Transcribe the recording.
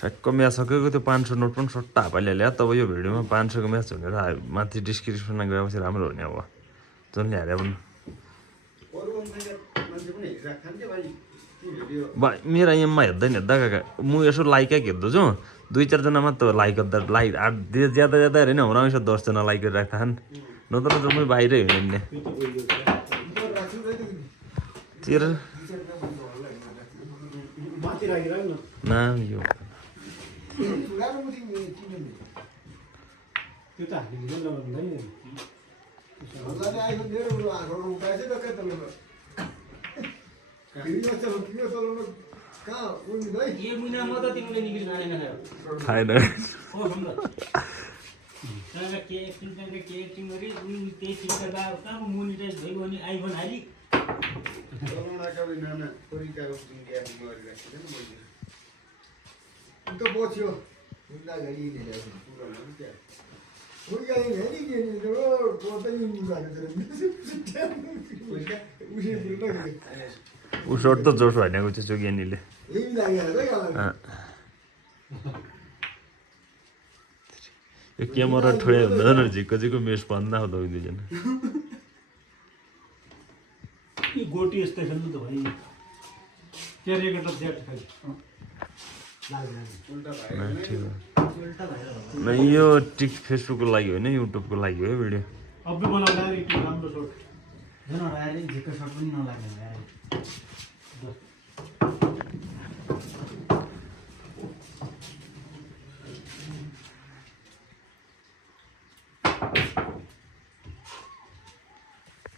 ठ्याक्क म्याच सकेको त्यो 500 नोट पनि सट्टा हापाले ल्यायो तब यो भिडियोमा 500 को म्याच भनेर माथि डिस्क्रिप्सनमा गएपछि राम्रो हुने अब जसले हारे पनि मेरो एममा हेर्दा काका म यसो लाइक हेर्दछु 2-4 जना मात्र लाइक गर्दा लाइक ज्यादा हेरेन हमरा यसो 10 जना लाइक गरिराख्दा छन् नत्र जम्मै बाहिरै हुने नि तेरो नाम यो उसोट त जोस भनेको चाहिँ जोगियानीले यो क्यामेरा ठोया हुँदैन झिक्को मेस भन्दा हो दुईजना गोटी स्टेसन त भयो क्यारेक्टर सेट खाली यो टिक फेसबुकको लागि होइन युट्युबको लागि हो भिडियो अब्बे बनाउँदा राम्रो शॉट जन आएर झिक्को शट पनि नलाग्ने यार